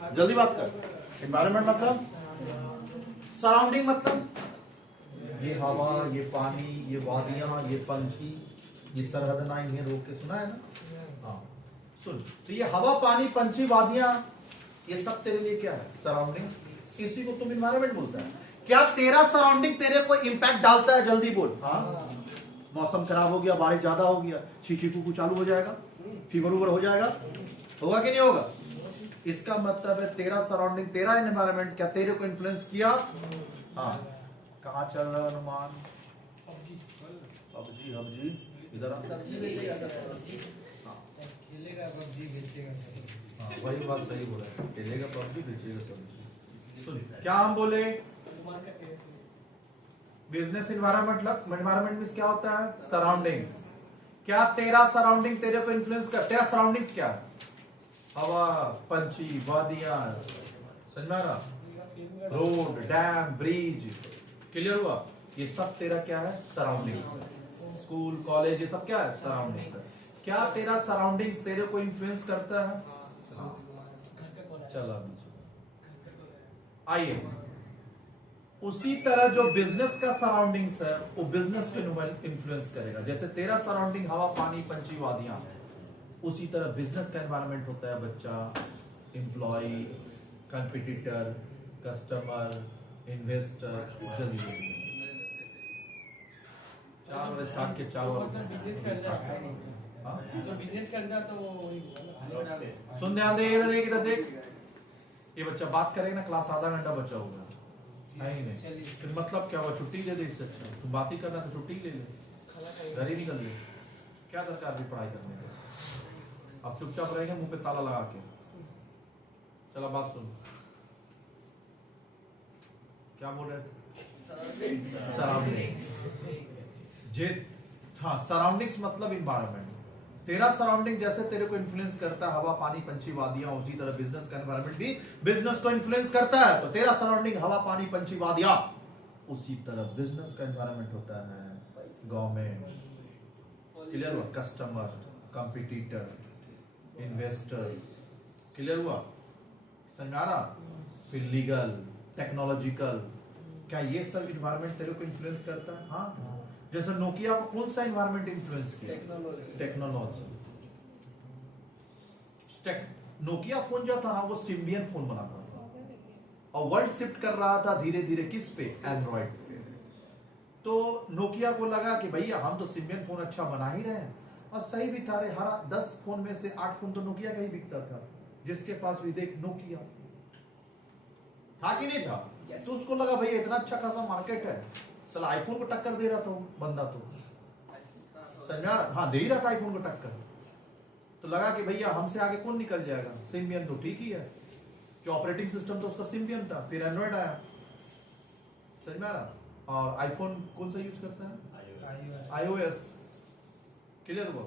जल्दी बात कर। एनवायरमेंट मतलब सराउंडिंग, मतलब ये हवा, ये पानी, ये वादियां, ये पंछी, ये सरहद ना इन्हें रोक के, सुना है ना? हाँ सुन, तो ये हवा, पानी, पंछी, वादियां, ये सब तेरे लिए क्या है? सराउंडिंग। इसी को तुम एनवायरमेंट बोलता है। क्या तेरा सराउंडिंग तेरे को इंपैक्ट डालता है? जल्दी बोल। हाँ, मौसम खराब हो गया, बारिश ज्यादा हो गया, शीशी कुकू चालू हो जाएगा, फीवर उवर हो जाएगा, होगा कि नहीं होगा? इसका मतलब है तेरा सराउंडिंग, तेरा एनवायरमेंट क्या तेरे को इन्फ्लुएंस किया? हाँ। कहाँ चल रहा है अनुमान? पबजी हबजी इधर खेलेगा पबजी, बेचेगा सब्जी। हाँ वही बात सही बोला है, खेलेगा पबजी बेचेगा सब्जी। सुन, क्या हम बोले? बिजनेस एनवायरमेंट मींस क्या होता है? सराउंडिंग। क्या तेरा सराउंडिंग तेरे को इन्फ्लुएंस कर? तेरा सराउंडिंग्स क्या है? हवा, पंछी, वादियां, समझ में आ रहा? रोड, डैम, ब्रिज, क्लियर हुआ? ये सब तेरा क्या है? सराउंडिंग्स। स्कूल, कॉलेज, ये सब क्या है? सराउंडिंग्स है। क्या तेरा सराउंडिंग्स तेरे को इन्फ्लुएंस करता है? चलो आइए, उसी तरह जो बिजनेस का सराउंडिंग्स है वो बिजनेस को इन्फ्लुएंस करेगा। जैसे तेरा सराउंडिंग हवा, पानी, पंछी, वादियां, उसी तरह बिजनेस का एनवायरनमेंट होता है बच्चा, एम्प्लॉय, कंपटीटर, कस्टमर, इन्वेस्टर। जल्दी 4 बजे स्टार्ट के 4 बजे बिजनेस करता है, जो बिजनेस करता है तो वो सुन, ध्यान दे, इधर देख, इधर देख। ये बच्चा बात करेगा ना, क्लास आधा घंटा बचा होगा। नहीं फिर मतलब क्या हुआ? छुट्टी दे दे। इससे अच्छा तुम बात ही करना तो छुट्टी ले ले, घर ही निकल ले। क्या दरकार थी पढ़ाई करने का? अब चुपचाप रहेंगे मुंह पे ताला लगा के। चलो बात सुन, क्या बोल रहे थे? सराउंडिंग्स। जे हाँ, सराउंडिंग्स मतलब इन्वायरमेंट। तेरा सराउंडिंग जैसे तेरे को इन्फ्लुएंस करता है, हवा, पानी, पंछी, वादियां, उसी तरह बिजनेस का एनवायरनमेंट भी बिजनेस को इन्फ्लुएंस करता है। तो तेरा सराउंडिंग हवा, पानी, पंछी, वादियां, उसी तरह बिजनेस का एनवायरनमेंट होता है गवर्नमेंट, क्लियर हुआ? कस्टमर, कंपटीटर, इन्वेस्टर, क्लियर हुआ? समझ आ रहा? फिर लीगल, टेक्नोलॉजिकल, क्या ये सब इन्वायरमेंट तेरे को इन्फ्लुएंस करता है? हाँ। जैसे नोकिया को कौन सा इन्वायरमेंट इन्फ्लुएंस किया? टेक्नोलॉजी। नोकिया फोन जो था ना, वो सिम्बियन फोन बनाता था और वर्ल्ड शिफ्ट कर रहा था धीरे धीरे किस पे? एंड्रॉइड पे। तो नोकिया को लगा कि भैया हम तो सिम्बियन फोन अच्छा बना ही रहे हैं, और सही भी था। हर 10 फोन में से 8 फोन तो नोकिया का ही बिकता था। जिसके पास भी देख नोकिया था कि नहीं था? तो उसको लगा भैया इतना अच्छा खासा मार्केट है, साला आईफोन को टक्कर दे रहा था बंदा। तो समझा? हाँ, दे ही रहा था आईफोन को टक्कर। तो लगा कि भैया हमसे आगे कौन निकल जाएगा? सिम्बियन तो ठीक ही है, जो ऑपरेटिंग सिस्टम था उसका सिम्बियन था। फिर एंड्रॉइड आया, समझ में आ रहा? और आईफोन कौन सा यूज करता है? iOS, क्लियर हुआ?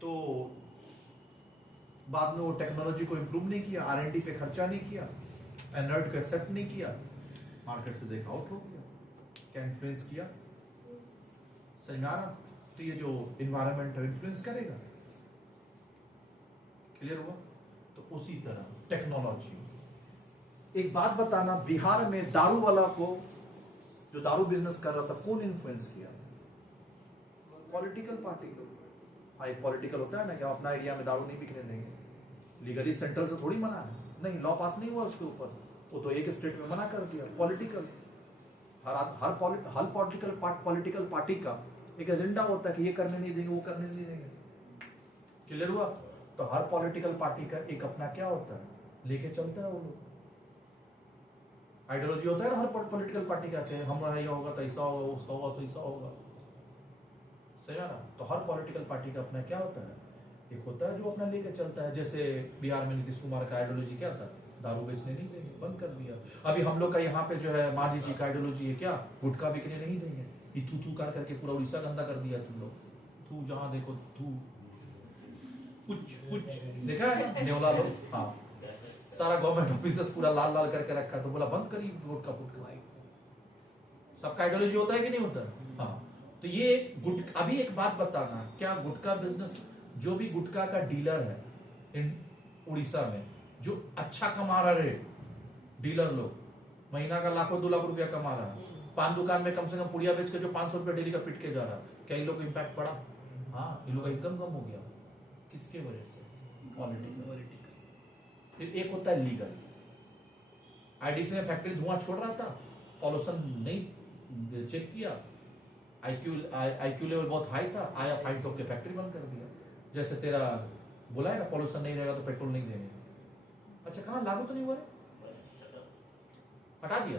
तो बाद में वो टेक्नोलॉजी को इंप्रूव नहीं किया, R&D पे खर्चा नहीं किया, एंड्रॉइड को एक्सेप्ट नहीं किया, मार्केट से देखा आउट हो गया। क्या इन्फ्लुएंस किया? समझ में आ रहा? तो ये जो इन्वायरमेंट है इन्फ्लुएंस करेगा, क्लियर हुआ? तो उसी तरह टेक्नोलॉजी। एक बात बताना, बिहार में दारू वाला को, जो दारू बिजनेस कर रहा था, कौन इन्फ्लुएंस किया? Political party. एक पॉलिटिकल होता है ना कि अपना एरिया में दारू नहीं बिकने देंगे। लीगली सेंट्रल से थोड़ी मना है, नहीं, लॉ पास नहीं हुआ उसके ऊपर, वो तो एक स्टेट में मना कर दिया। पॉलिटिकल, हर पॉलिटिकल पार्टी का एक एजेंडा होता है कि ये करने नहीं देंगे, वो करने नहीं देंगे, क्लियर हुआ? तो हर पॉलिटिकल पार्टी का एक अपना क्या होता है, लेके चलता है वो लोग। आइडियोलॉजी होता है ना हर पॉलिटिकल पार्टी का, हमारा ये होगा तो ऐसा होगा, उसका होगा तो ऐसा होगा, सही है ना? तो हर पॉलिटिकल पार्टी का अपना क्या होता है, एक होता है जो अपना लेके चलता है। जैसे बिहार में नीतीश कुमार का आइडियोलॉजी क्या था? दारू बेचने नहीं देंगे, बंद कर दिया। अभी हम लोग का यहाँ पे जो है मांझी जी का आइडियोलॉजी है क्या? गुटखा बिकने नहीं देंगे। ये थू कर करके पूरा उड़ीसा गंदा कर दिया तुम लोग। थू जहां देखो थू, कुछ देखा है नेवला लोग? हाँ, सारा गवर्नमेंट ऑफिस पूरा लाल लाल करके रखा, तो बोला बंद करिए गुटखा फुटखा। सबका आइडियोलॉजी होता है कि नहीं होता? हाँ। तो ये अभी एक बात बताना, क्या गुटखा बिजनेस, जो भी गुटखा का डीलर है इन उड़ीसा में, जो अच्छा कमा रहे डीलर लोग, महीना का लाखों 2 लाख रुपया कमा रहा है, पान दुकान में कम से कम पुड़िया बेच के जो 500 रुपया डेली का पिट के जा रहा है, क्या इन लोग को इम्पैक्ट पड़ा? हाँ, इन लोग का इनकम कम हो गया। किसके वजह से? पॉलिटिकल। फिर एक होता है लीगल। आईडीसी में फैक्ट्री धुआं छोड़ रहा था, पॉल्यूशन नहीं चेक किया, आईक्यू लेवल बहुत हाई था, आया फाइन ठोक के फैक्ट्री बंद कर दिया। जैसे तेरा बोला है ना, पॉल्यूशन नहीं रहेगा तो पेट्रोल नहीं देंगे। अच्छा, कहाँ लागू तो नहीं हुआ, हटा दिया।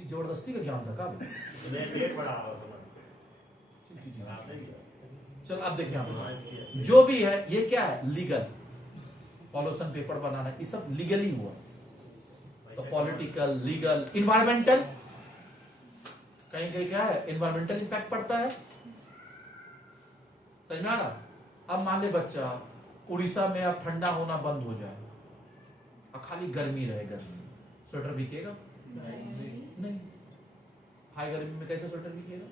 जबरदस्ती का ज्ञान था का? चल अब देखिए आप, जो भी है ये क्या है? लीगल। पॉल्यूशन पेपर बनाना ये सब लीगली हुआ। तो पॉलिटिकल, लीगल, इन्वायरमेंटल, कहीं कहीं क्या है? इन्वायरमेंटल इंपैक्ट पड़ता है। समझ में आ रहा? अब मान ले बच्चा उड़ीसा में अब ठंडा होना बंद हो जाए और खाली गर्मी रहे, गर्मी, स्वेटर बिकेगा? नहीं। हाई गर्मी में कैसे स्वेटर बिकेगा?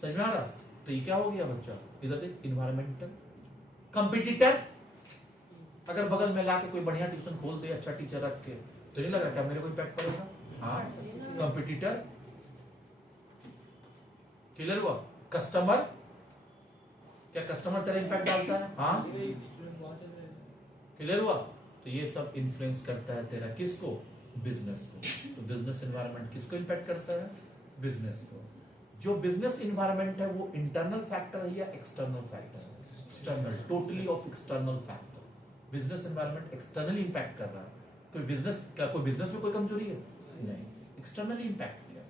समझ में आ रहा? तो ये क्या हो गया बच्चा? इधर देख, इन्वायरमेंटल। कंपिटिटर, अगर बगल में लाके कोई बढ़िया ट्यूशन खोल दे, अच्छा टीचर रख के, तो नहीं लग रहा क्या मेरे को इम्पैक्ट पड़ेगा? हाँ, कंपिटिटर। क्लियर हुआ? कस्टमर, क्या कस्टमर तेरा इम्पैक्ट डालता है? हाँ, क्लियर हुआ? तो ये सब इन्फ्लुएंस करता है तेरा किसको? बिजनेस को। तो बिजनेस एनवायरनमेंट किसको इम्पैक्ट करता है? बिजनेस को। जो बिजनेस एनवायरनमेंट है वो इंटरनल फैक्टर है या एक्सटर्नल फैक्टर है? External, totally off external factor. Business environment externally impact कर रहा है। कोई बिजनेस, क्या कोई बिजनेस में कोई कमजोरी है? नहीं, एक्सटर्नली इंपैक्ट किया।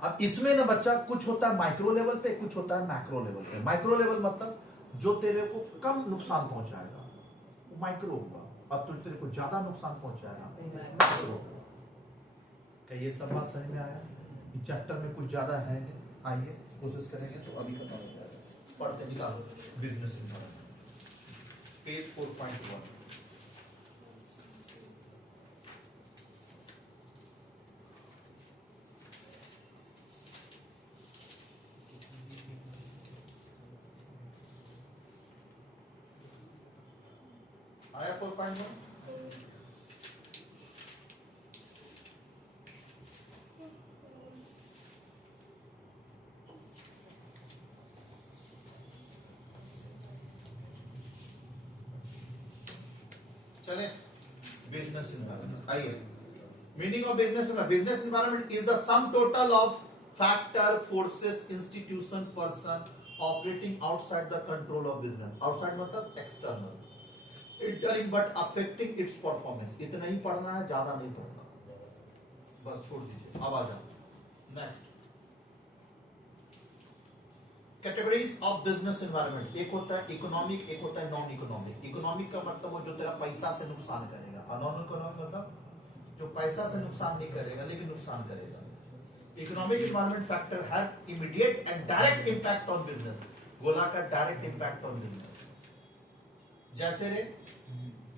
अब इसमें ना बच्चा कुछ होता है माइक्रो लेवल पे, कुछ होता है मैक्रो लेवल पे। माइक्रो लेवल मतलब जो तेरे को कम नुकसान पहुंचाएगा वो माइक्रो होगा, अब तो तेरे को ज्यादा नुकसान पहुंचाएगा मैक्रो। क्या ये सब बात समझ में आया? इस चैप्टर में कुछ ज्यादा है, आइए कोशिश करेंगे तो अभी खत्म हो जाएगा। पढ़ते निकालो बिजनेस एनवायरनमेंट, पेज 4.1। आया 4.1? चले, बिजनेस एनवायरनमेंट आइए। Meaning of business environment, business environment is the sum total of factor, forces, institution, person operating outside the control of business. Outside मतलब external, entering but affecting its performance. इतना ही पढ़ना है, ज्यादा नहीं पढ़ना, बस छोड़ दीजिए। अब आ जाओ next, categories of business environment. एक होता है इकोनॉमिक, एक होता है नॉन इकोनॉमिक। इकोनॉमिक का मतलब वो जो तेरा पैसा से नुकसान करेगा, और नॉन इकोनॉमिक मतलब जो पैसा से नुकसान नहीं करेगा लेकिन नुकसान करेगा। Economic environment factor have immediate and direct impact on business. गोला का डायरेक्ट इंपैक्ट ऑन बिजनेस, जैसे रे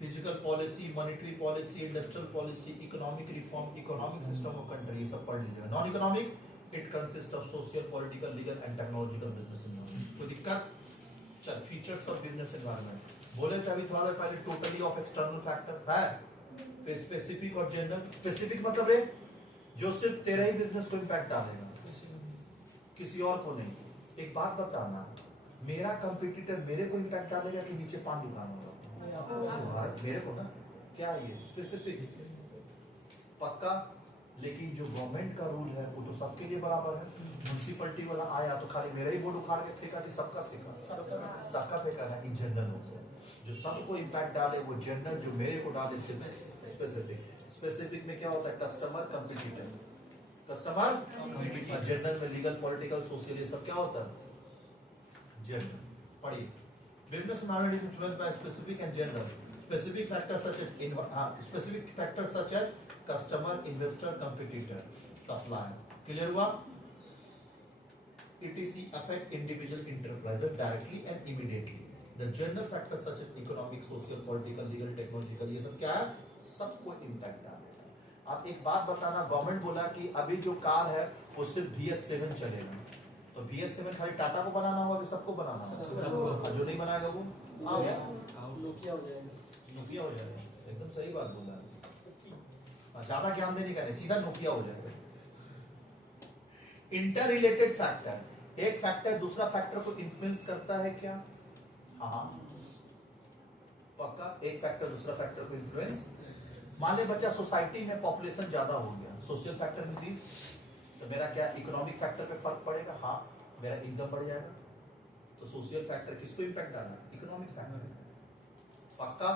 physical policy, monetary policy, industrial policy, economic reform, economic system of country, सब पढ़ लीजिएगा। Non economic it consist of social, political, legal and technological business environment. कोई दिक्कत? चल, फीचर्स ऑफ बिजनेस एनवायरनमेंट बोले थे अभी थोड़ा देर पहले, टोटली ऑफ एक्सटर्नल फैक्टर है, फिर स्पेसिफिक और जनरल। स्पेसिफिक मतलब रे जो सिर्फ तेरा ही बिजनेस को इंपैक्ट डालेगा, किसी और को नहीं। एक बात बताना, मेरा कंपटीटर मेरे को इंपैक्ट डालेगा कि नीचे 5 दुकान होगा? मेरे को ना। क्या ये स्पेसिफिक पक्का? लेकिन जो गवर्नमेंट का रूल है वो तो सबके लिए बराबर है। म्युनिसिपैलिटी वाला आया तो खाली मेरा ही बोर्ड उखाड़ के फेंका कि सबका फेंका? सबका फेंका है। इन जनरल हो गया, जो सबको इंपैक्ट डाले वो जनरल, जो मेरे को डाले स्पेसिफिक। स्पेसिफिक में क्या होता है? Customer, competitor, customer, competitor. General में लीगल, पॉलिटिकल, सोशल, ये सब क्या होता है? जनरल। पढ़िए, business environment is influenced by specific and general. Specific factors such as customer, investor, competitor, supply. Clear हुआ? ETC affect individual enterprises directly and immediately. The general factors such as economic, social, political, legal, technological, ये सब क्या है? सबको impact डालेगा। आप एक बात बताना, गवर्नमेंट बोला कि अभी जो कार है वो सिर्फ BS7 चलेगा, तो BS7 खाली टाटा को बनाना होगा कि सबको बनाना होगा? जो नहीं बनाएगा वो नोकिया हो जाएगा। नोकिया हो जाएगा, एकदम सही बात बोला है। ज्यादा ज्ञान देने का नहीं, सीधा नोकिया हो जाएगा। इंटर रिलेटेड फैक्टर, एक फैक्टर दूसरा फैक्टर को इन्फ्लुएंस करता है क्या? हाँ पक्का, एक फैक्टर दूसरा फैक्टर को इन्फ्लुएंस। मान ले बच्चा सोसाइटी में पॉपुलेशन ज्यादा हो गया, सोशल फैक्टर इंक्रीज, तो मेरा क्या इकोनॉमिक फैक्टर पे फर्क पड़ेगा? हाँ, मेरा इनकम बढ़ जाएगा। तो सोशल फैक्टर किसको इंपैक्ट डालना? Economic factor. पक्का?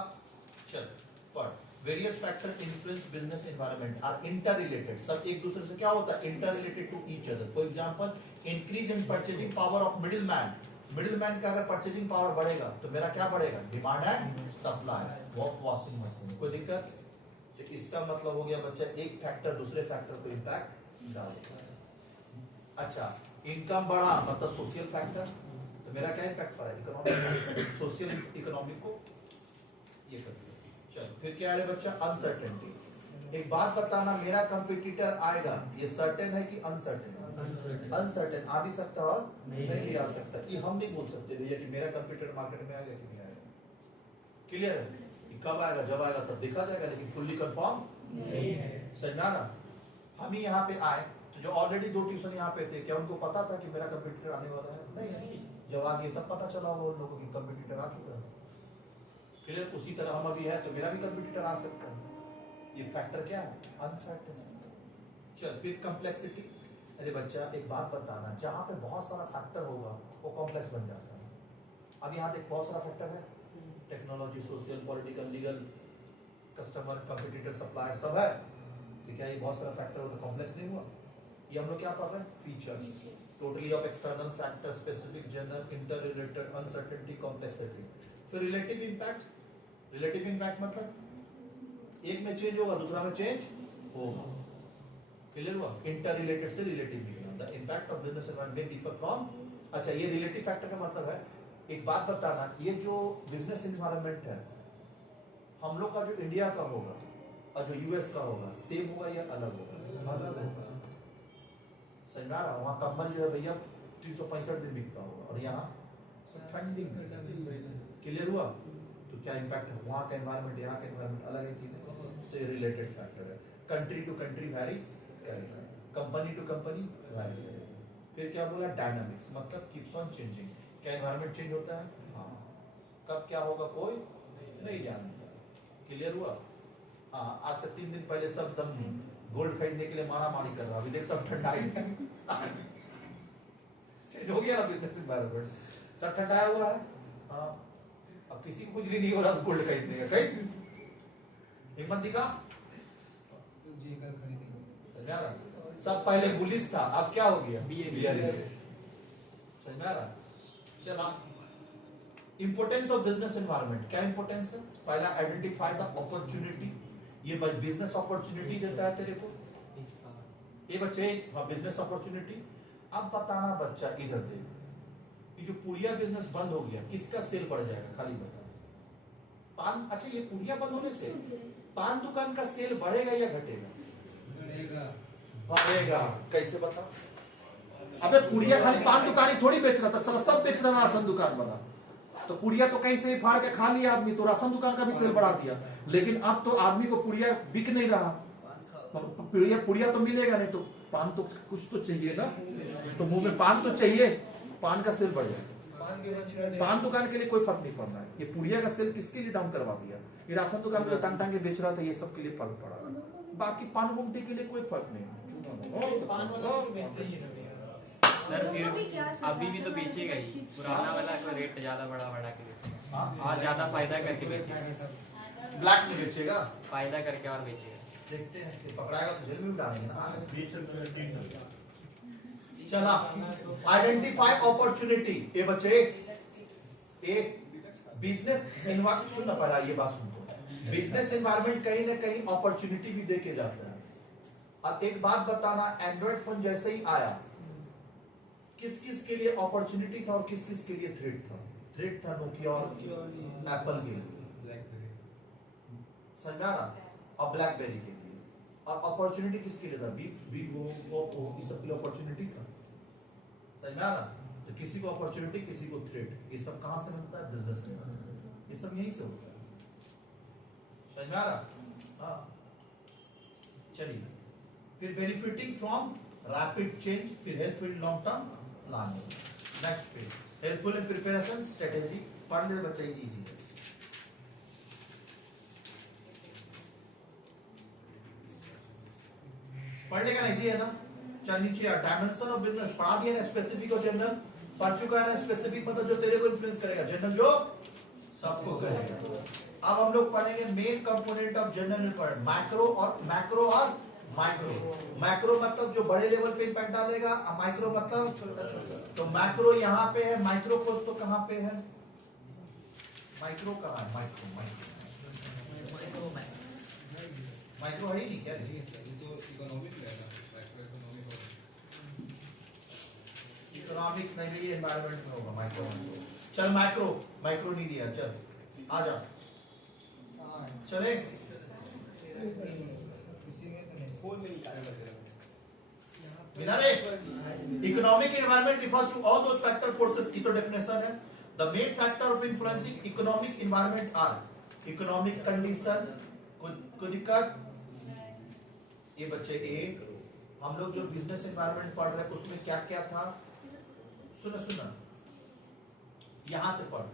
चल पढ़। Various factor influence business environment are interrelated, सब एक दूसरे से क्या होता है? Interrelated to each other. For example, increase in purchasing power of middle man, middle man का अगर परचेजिंग पावर बढ़ेगा तो मेरा क्या बढ़ेगा? Demand and supply of washing machine. कोई दिक्कत? तो इसका मतलब हो गया बच्चा, एक फैक्टर दूसरे फैक्टर को इंपैक्ट डालेगा। अच्छा, इनकम बढ़ा मतलब सोशल फैक्टर, तो मेरा क्या इंपैक्ट पड़ा? इकोनॉमिक, सोशल इकोनॉमिक को ये कर दिया। चलो फिर क्या है बच्चा? अनसर्टेनिटी। एक बात बताना, मेरा कंपटीटर आएगा, ये सर्टेन है कि अनसर्टेन? अनसर्टेन। आ भी सकता और नहीं आ सकता। ये हम नहीं बोल सकते भैया कि मेरा कंपटीटर मार्केट में आएगा कि नहीं आएगा। क्लियर है? कब आएगा? जब आएगा तब देखा जाएगा, लेकिन फुल्ली कंफर्म नहीं है। समझना ना? हम ही यहाँ पे आए तो जो ऑलरेडी 2 ट्यूशन यहाँ पे थे, क्या उनको पता था कि मेरा कंपटीटर आने वाला है? नहीं। जब आ गए तब पता चला वो लोगों की कंपटीटर आ चुका है। क्लियर? उसी तरह हम अभी है तो मेरा भी कंपटीटर आ सकता है। ये फैक्टर क्या है? अनसर्टेन। चल फिर कॉम्प्लेक्सिटी। अरे बच्चा एक बात बताना, जहाँ पे बहुत सारा फैक्टर होगा वो कॉम्प्लेक्स बन जाता है। अब यहाँ देख बहुत सारा फैक्टर है, technology, social, political, legal, customer, competitor, supplier सब है। तो क्या ये बहुत सारा फैक्टर हो तो कॉम्प्लेक्स नहीं हुआ? ये हम लोग क्या पढ़ रहे हैं? Features, totally off external factor, specific, general, inter related, uncertainty, complexity. फिर रिलेटिव इंपैक्ट। रिलेटिव इंपैक्ट मतलब एक में चेंज होगा दूसरा में चेंज होगा। क्लियर हुआ? इंटर रिलेटेड से रिलेटिव निकला। The impact of business environment differ from. अच्छा, ये रिलेटिव फैक्टर का मतलब है, एक बात बताना, ये जो बिजनेस एनवायरनमेंट है हम लोग का, जो इंडिया का होगा और जो यूएस का होगा, सेम होगा या अलग होगा? अलग होगा। समझ में आ रहा? वहाँ कंबल जो है भैया 365 दिन बिकता होगा और यहाँ ठंडी। क्लियर हुआ? तो क्या इंपैक्ट है? वहाँ का एनवायरनमेंट यहाँ का एनवायरनमेंट अलग है कि नहीं? तो ये रिलेटेड फैक्टर है। कंट्री टू कंट्री वैरी करेगा, कंपनी टू कंपनी वैरी करेगा। फिर क्या बोला? डायनामिक्स, मतलब कीप्स ऑन चेंजिंग। क्या एनवायरनमेंट चेंज होता है? हाँ। कब क्या होगा कोई नहीं जानता। क्लियर हुआ? हाँ, आज से 3 दिन पहले सब दम गोल्ड खरीदने के लिए मारा मारी कर रहा, अभी देख सब ठंडा हो गया ना बिजनेस एनवायरनमेंट, सब ठंडाया हुआ है। हाँ, अब किसी को कुछ भी नहीं हो रहा गोल्ड खरीदने का, कहीं हिम्मत दिखा जी कल खरीदेंगे। सब पहले बुलिश था, अब क्या हो गया? समझ में आ रहा? चला, इंपोर्टेंस ऑफ बिजनेस एनवायरनमेंट। क्या इंपोर्टेंस है? पहला, आइडेंटिफाई द अपॉर्चुनिटी। ये बिजनेस अपॉर्चुनिटी देता है तेरे को। ये बच्चे बिजनेस अपॉर्चुनिटी। अब बताना बच्चा, इधर देख, ये जो पुड़िया बिजनेस बंद हो गया, किसका सेल बढ़ जाएगा? खाली बता। पान, अच्छा ये पुड़िया बंद होने से पान दुकान का सेल बढ़ेगा या घटेगा? बढ़ेगा। कैसे बता? अबे पुड़िया खाली पान दुकान ही थोड़ी बेच रहा था, सब बेच रहा, राशन दुकान बना। तो पुड़िया तो कहीं से भी फाड़ के खा लिया आदमी, तो राशन दुकान का भी सेल बढ़ा दिया। लेकिन अब तो आदमी को पुड़िया बिक नहीं रहा, पुड़िया तो मिलेगा नहीं, तो पान तो कुछ तो चाहिए ना, तो मुंह में पान तो चाहिए, पान का सेल बढ़ जाएगा। पान दुकान के लिए कोई फर्क नहीं पड़ रहा है। ये पुड़िया का सेल किसके लिए डाउन करवा दिया? ये राशन दुकान को टांग के बेच रहा था, ये सब के लिए फर्क पड़ा। बाकी पान गुमटी के लिए कोई फर्क नहीं। सर फिर अभी भी तो बेचेगा ही, पुराना वाला का रेट ज्यादा बढ़ा के बेचेगा, और ज्यादा फायदा करके बेचेगा। ब्लैक में बेचेगा, फायदा करके और बेचेगा। देखते हैं, पकड़ाएगा तो जेल में भी डालेंगे ना। चला, आइडेंटिफाई अपॉर्चुनिटी। ये बच्चे एक बिजनेस एनवायरनमेंट, सुन ना पड़ा, ये बात सुन। बिजनेस एनवायरनमेंट कहीं ना कहीं अपॉर्चुनिटी भी देके जाता है। अब एक बात बताना, एंड्रॉइड फोन जैसे ही आया, किस किस के लिए अपॉर्चुनिटी था और किस किस के लिए थ्रेट था? थ्रेट था नोकिया और एप्पल के लिए, समझ में आ रहा? और ब्लैकबेरी के लिए। और अपॉर्चुनिटी किसके लिए था? वीवो, ओप्पो, इस सब के लिए अपॉर्चुनिटी था। समझ में आ रहा? तो किसी को अपॉर्चुनिटी, किसी को थ्रेट। ये सब कहां से मिलता है? बिजनेस में। ये सब यहीं से होता है। समझ में आ रहा? हाँ चलिए, फिर बेनिफिटिंग फ्रॉम रैपिड चेंज, फिर helpful in long term planning. Next पे हेल्पफुल इन प्रिपरेशन स्ट्रेटेजी। पढ़ ले बच्चे जी जी। पढ़ लेगा नहीं जी, है ना? चल नीचे यार, डायमेंशन ऑफ बिजनेस पढ़ा दिया ना, स्पेसिफिक और जनरल पढ़ चुका है ना। स्पेसिफिक मतलब जो तेरे को इन्फ्लुएंस करेगा, जनरल जो सबको करेगा। अब हम लोग पढ़ेंगे main component of general requirement, macro और माइक्रो। मैक्रो मतलब जो बड़े लेवल पे इम्पैक्ट डालेगा, और माइक्रो मतलब तो मैक्रो यहाँ पे है, माइक्रो कोर्स तो कहाँ पे है? माइक्रो कहाँ है? माइक्रो है ही नहीं क्या? इकोनॉमिक्स नहीं भी एनवायरनमेंट में होगा माइक्रो। चल माइक्रो नहीं दिया, चल आ जा चले। Economic environment refers to all those factor forces की तो डेफिनेशन है। The main factor of influencing economic environment are economic condition. कोई दिक्कत? ये बच्चे एक हम लोग जो बिजनेस एनवायरनमेंट पढ़ रहे हैं उसमें क्या क्या था? सुना यहां से पढ़।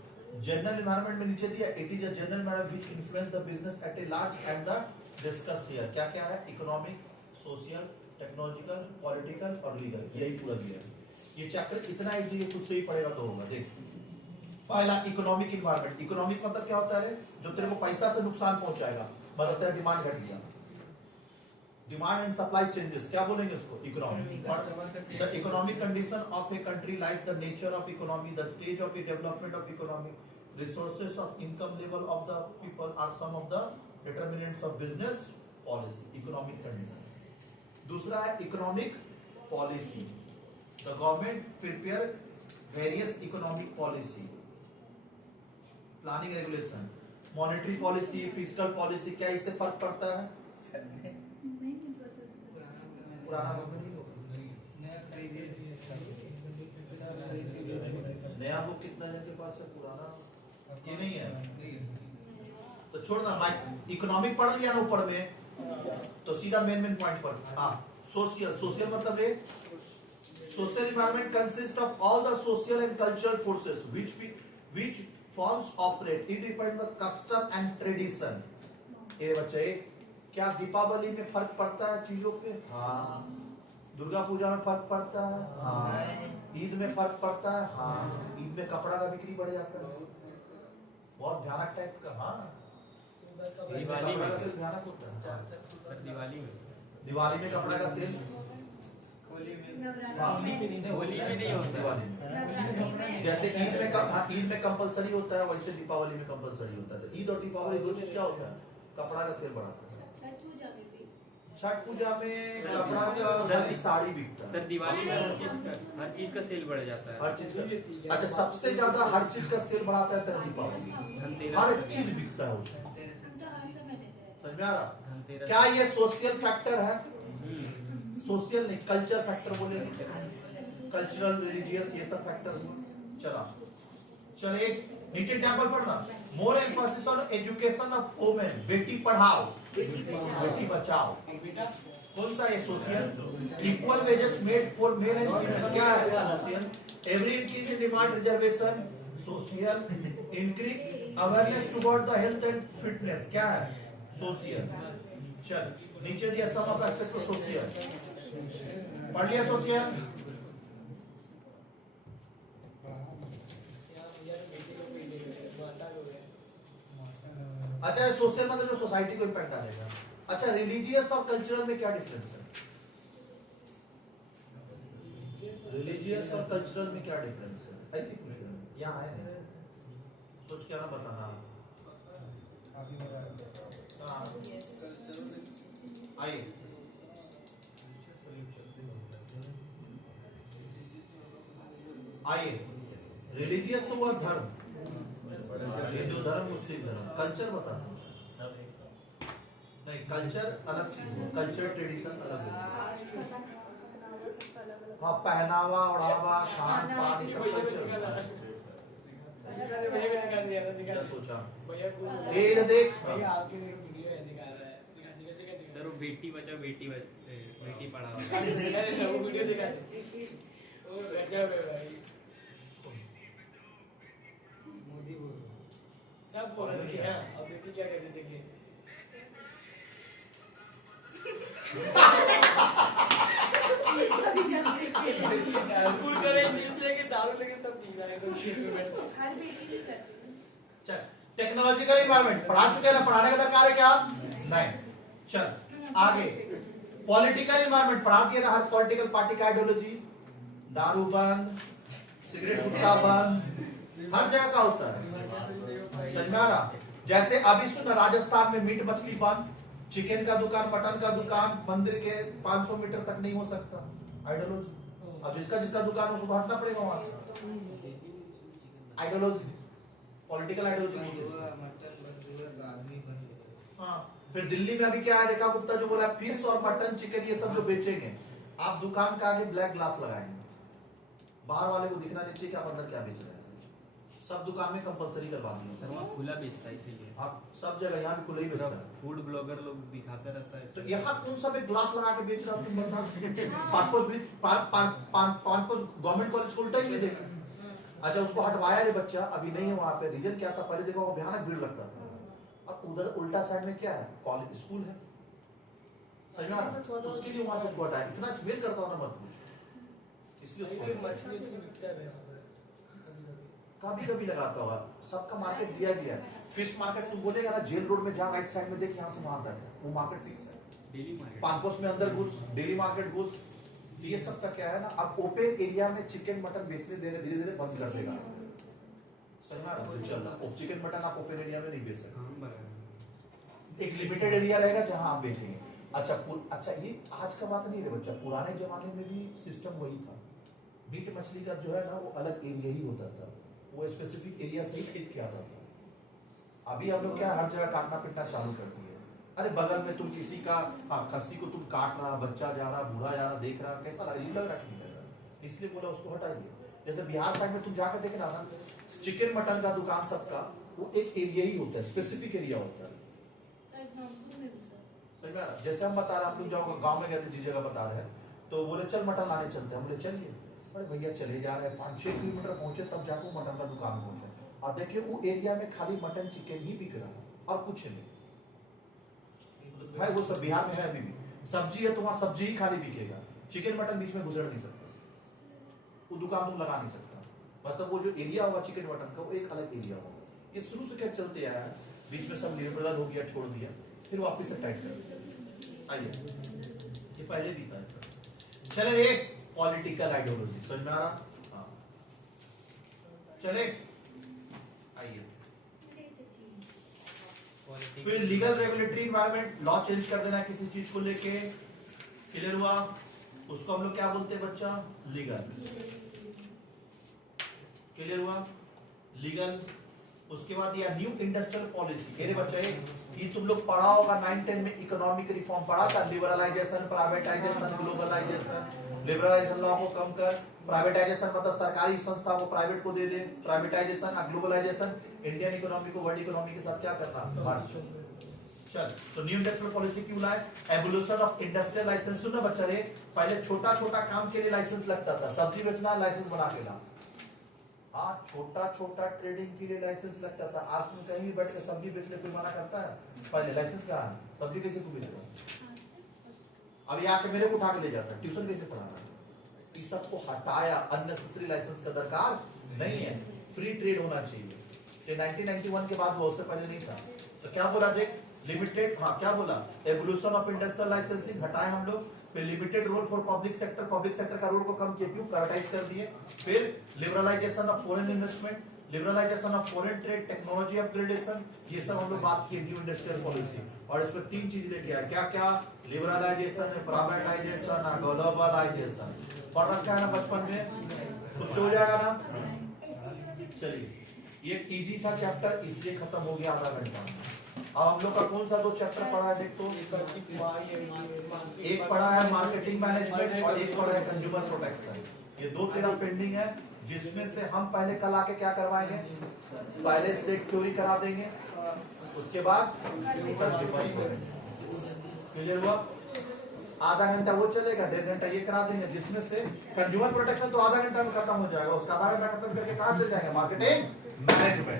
जनरल एनवायरनमेंट में नीचे दिया, it is a general matter which influence the business at a large and the discuss here. क्या क्या है? इकोनॉमिक, सोशल, टेक्नोलॉजिकल, पॉलिटिकल और लीगल, यही पूरा दिया है। ये चैप्टर इतना इजी है, खुद से ही पढ़ेगा तो होगा। देख पहला इकोनॉमिक एनवायरनमेंट। इकोनॉमिक मतलब क्या होता है? जो तेरे को पैसा से नुकसान पहुंचाएगा, मतलब तेरा डिमांड घट गया, डिमांड एंड सप्लाई चेंजेस, क्या बोलेंगे उसको? Economic. The economic condition of a country, like the nature of economy, the stage of a development of economy, resources of income level of the people are some of the determinants of business policy. Economic condition. दूसरा है economic policy. The government prepare various economic policy, planning, regulation, monetary policy, fiscal policy. क्या इससे फर्क पड़ता है? पुराना नया book कितना जन के पास है? पुराना ये नहीं है तो छोड़ना। इकोनॉमिक पढ़ लिया ना ऊपर में, तो सीधा मेन पॉइंट पर। हाँ सोशल मतलब है social environment consist of all the social and cultural forces which forms operate it depend the custom and tradition. ये बच्चे क्या दीपावली में फर्क पड़ता है चीजों पे? हाँ। दुर्गा पूजा में फर्क पड़ता है? हाँ। ईद में फर्क पड़ता है? हाँ। ईद में कपड़ा का बिक्री बढ़ जाता है, बहुत भयानक टाइप का। हाँ दिवाली में भयानक होता है। सर दिवाली में कपड़ा का सेल, होली में नहीं होता। दिवाली में जैसे ईद में कंपलसरी होता है, वैसे दीपावली में कंपलसरी होता है। तो ईद और दीपावली दो चीज क्या होता है? कपड़ा का सेल बढ़ाता है। छठ पूजा में कपड़ा का, सर साड़ी बिकता है। सर दिवाली में हर चीज का सेल बढ़ जाता है। हर चीज का। अच्छा सबसे ज्यादा हर चीज का सेल बढ़ाता है तेरा दीपावली, हर चीज बिकता है उसमें। समझ में आ रहा? क्या ये सोशल फैक्टर है? सोशल नहीं, कल्चर फैक्टर बोले, कल्चरल, रिलीजियस, ये सब फैक्टर हुआ। चलिए नीचे एग्जांपल पढ़ना। More emphasis on education of women, बेटी पढ़ाओ बेटी बचाओ। कौन सा है? Social. Equal wages made for male and female, क्या है? Social. Every increase in demand reservation, social. Increase awareness toward the health and fitness, क्या है? सोशल। चल नीचे दिया some of aspect of social, पढ़ लिया सोशल। अच्छा सोशल मतलब जो सोसाइटी को इम्पैक्ट डालेगा। अच्छा रिलीजियस और कल्चरल में क्या डिफरेंस है? रिलीजियस और कल्चरल में क्या डिफरेंस है? ऐसी पूछ रहे हैं, यहाँ है, सोच के ना बताना। आइए आइए, रिलीजियस तो वह धर्म, हिंदू धर्म, मुस्लिम धर्म। कल्चर बताना नहीं, कल्चर अलग चीज है, कल्चर ट्रेडिशन अलग है। हाँ पहनावा, ओढ़ावा, खान पान, ये सब कल्चर। क्या सोचा? ये देख बेटी बचाओ बेटी पढ़ाओ। मैंने वो वीडियो देखा वो गजब है भाई। मोदी बोल सब बोल रहे हैं अब बेटी क्या कहते देखिए। स्कूल करे जींस लेके दारू लेके सब पी रहा है हर बेटी नहीं करती। चल टेक्नोलॉजिकल इन्वायरमेंट पढ़ा चुके हैं ना, पढ़ाने का दरकार है क्या? नहीं। चल आगे पॉलिटिकल इन्वायरमेंट पढ़ा दिया ना, हर पॉलिटिकल पार्टी का आइडियोलॉजी, दारू बंद, सिगरेट गुटखा बंद, हर जगह का होता है। समझ में आ रहा? जैसे अभी सुन, राजस्थान में मीट मछली बंद, चिकन का दुकान, मटन का दुकान मंदिर के 500 मीटर तक नहीं हो सकता। आइडियोलॉजी। अब जिसका जिसका दुकान है उसको हटना पड़ेगा वहां से। Ideology, political ideology. आदमी बंद। हाँ, फिर दिल्ली में अभी क्या है, रेखा गुप्ता जो बोला, फिश और मटन चिकन ये सब जो बेचेंगे, आप दुकान का आगे ब्लैक ग्लास लगाएंगे, बाहर वाले को दिखना नहीं चाहिए कि आप अंदर क्या बेच रहे हैं। सब दुकान में कंपलसरी करवा दिया। सर वहाँ खुला बेचता है इसीलिए। आप सब जगह यहाँ भी खुला ही बेचता है। फूड ब्लॉगर लोग दिखाते रहता है। तो यहाँ कौन सा भी ग्लास लगा के बेच रहा हूँ, तुम बता। पानपुर गवर्नमेंट कॉलेज को उल्टा ही नहीं देखा। अच्छा, उसको हटवाया रे बच्चा, अभी नहीं है वहां पे। रीजन क्या था, पहले देखो भयानक भीड़ लगता था। अब उधर उल्टा साइड में क्या है, कॉलेज स्कूल है, समझ में आ रहा? तो उसके लिए वहां से उसको हटाया। इतना स्मेल करता हूँ ना मत पूछ, इसलिए उसको फिर मछली बिकता है कभी कभी लगाता होगा। सबका मार्केट दिया गया है। फिश मार्केट तुम बोलेगा ना, जेल रोड में जहाँ राइट साइड में देख, यहाँ से वहां तक है, वो मार्केट फिक्स है। डेली मार्केट, पानपोस में अंदर घुस, डेली मार्केट घुस, ये सब का क्या है ना, अब ओपन एरिया में चिकन मटन बेचने देने धीरे धीरे बंद कर देगा। समझ में आ रहा है? चल रहा चिकन मटन आप ओपन एरिया में नहीं बेच सकते। एक लिमिटेड एरिया रहेगा जहां आप बेचेंगे। अच्छा ये आज का बात नहीं है बच्चा, पुराने जमाने में भी सिस्टम वही था। मीट मछली का जो है ना, वो अलग एरिया ही होता था, वो स्पेसिफिक एरिया से ही खरीद के आता था। अभी हम लोग क्या, हर जगह काटना पीटना चालू कर दिए। अरे बगल में तुम किसी का खस्सी को तुम काट रहा, बच्चा जा रहा, बूढ़ा जा रहा, देख रहा, कैसा लग रहा ठीक लग रहा, इसलिए बोला उसको हटाइए। जैसे बिहार साइड में तुम जाकर देखना ना, चिकन मटन का दुकान सबका वो एक एरिया ही होता है, स्पेसिफिक एरिया होता है। जैसे हम बता रहे, हम लोग जाओ गाँव में गए थे, जिस जगह बता रहे हैं, तो बोले चल मटन लाने चलते हैं। हम बोले चलिए। अरे भैया चले जा रहे हैं, 5-6 किलोमीटर पहुंचे, तब जाकर मटन का दुकान पहुंचे, और देखिए वो एरिया में खाली मटन चिकन ही बिक रहा है और कुछ नहीं भाई। वो सब बिहार में है अभी भी। सब्जी है तो वहां सब्जी ही खाली बिकेगा, चिकन मटन बीच में गुजर नहीं सकता, वो दुकान तुम लगा नहीं सकता। मतलब वो जो एरिया होगा चिकन मटन का, वो एक अलग एरिया होगा। ये शुरू से क्या चलते आया है, बीच में सब लिबरल हो गया, छोड़ दिया, फिर वापिस से टाइट कर दिया। आइए, ये पहले भी था। चले एक पॉलिटिकल आइडियोलॉजी, समझ में आ रहा? हाँ चले आइए। फिर legal regulatory environment, law change कर देना किसी चीज को लेके, क्लियर हुआ? उसको हम लोग क्या बोलते हैं बच्चा? लीगल। क्लियर हुआ? लीगल। उसके बाद या न्यू इंडस्ट्रियल पॉलिसी। मेरे बच्चे ये तुम लोग पढ़ा होगा 9-10 में, इकोनॉमिक रिफॉर्म पढ़ा था, liberalisation, privatisation, globalisation. Liberalisation law को कम कर, प्राइवेटाइजेशन मतलब सरकारी संस्था को प्राइवेट को दे दे, प्राइवेटाइजेशन और ग्लोबलाइजेशन इंडियन इकोनॉमी को वर्ल्ड इकोनॉमी के साथ क्या करना, चल। तो न्यू इंडस्ट्रियल पॉलिसी क्यों लाए? Evolution of industrial licence. सुनो बच्चा रे, पहले छोटा छोटा काम के लिए लाइसेंस लगता था, सब्जी बेचना लाइसेंस बना के ला। हाँ, छोटा छोटा ट्रेडिंग के लिए लाइसेंस लगता था। आज तुम कहीं भी बैठ के सब्जी बेचने कोई मना करता है? पहले लाइसेंस कहाँ है? सब्जी कैसे तू बेच रहा है? अब यहाँ के मेरे को उठा के ले जाता है, ट्यूशन कैसे पढ़ाना है? इस सबको हटाया, अननेसेसरी लाइसेंस का दरकार नहीं है, फ्री ट्रेड होना चाहिए। ये 1991 के बाद वो, उससे पहले नहीं था। तो क्या बोला देख, लिमिटेड, हाँ क्या बोला, एवोल्यूशन ऑफ इंडस्ट्रियल लाइसेंसिंग हटाए हम लोग। फिर limited role for public sector का रोल को कम किया, क्यों? प्राइवेटाइज कर दिए। फिर liberalisation of foreign investment, liberalisation of foreign trade, technology upgradation, ये सब हम लोग बात की न्यू इंडस्ट्रियल पॉलिसी। और इसमें 3 चीज लेके आया, क्या क्या? लिबरलाइजेशन, प्राइवेटाइजेशन और ग्लोबलाइजेशन। पढ़ रखा है ना बचपन में, कुछ हो जाएगा ना? चलिए, ये इजी था चैप्टर, इसलिए खत्म हो गया आधा घंटा। अब हम लोग का कौन सा 2 चैप्टर पढ़ा है देख तो? एक पढ़ा है मार्केटिंग मैनेजमेंट और एक पढ़ा है कंज्यूमर प्रोटेक्शन। ये 2 तेरा पेंडिंग है, जिसमें से हम पहले कल आके क्या करवाएंगे? पहले सेट थ्योरी करा देंगे, उसके बाद क्लियर हुआ? आधा घंटा वो चलेगा, 1.5 घंटा ये करा देंगे, जिसमें से कंज्यूमर प्रोटेक्शन तो आधा घंटा में खत्म हो जाएगा, उसका आधा घंटा खत्म करके कहाँ चल जाएंगे? Marketing management.